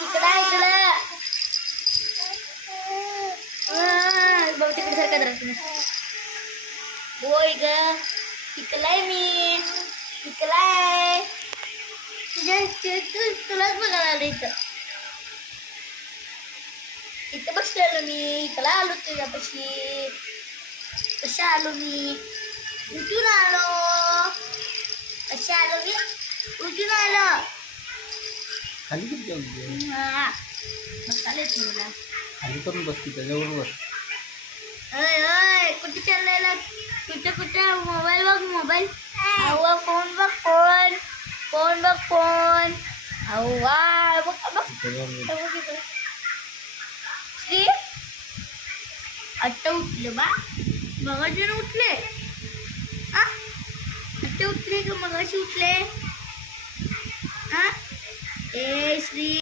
इकडं भाऊ तिकडे सारखा राहतो. होय ग शिकलाय मी शिकलाय तुलाच बघायला आलो इथं बसलेलो मी इकडं आलो तुझ्यापाशी. कशा आलो मी उठून आलो. कशा आलो मी उठून आलो. खाली किती जाऊ बसायला येत मला. खाली करून बस की त्याच्यावर बस. अय अय कुठे चाललेला कुठे मोबाईल बघ मोबाईल. अव्वा फोन बघ फोन बघ फोन. अव्वा बघ श्री आत्ता उठले बा मगाशी उठले. आत्ता उठले का मगाशी उठले. ए श्री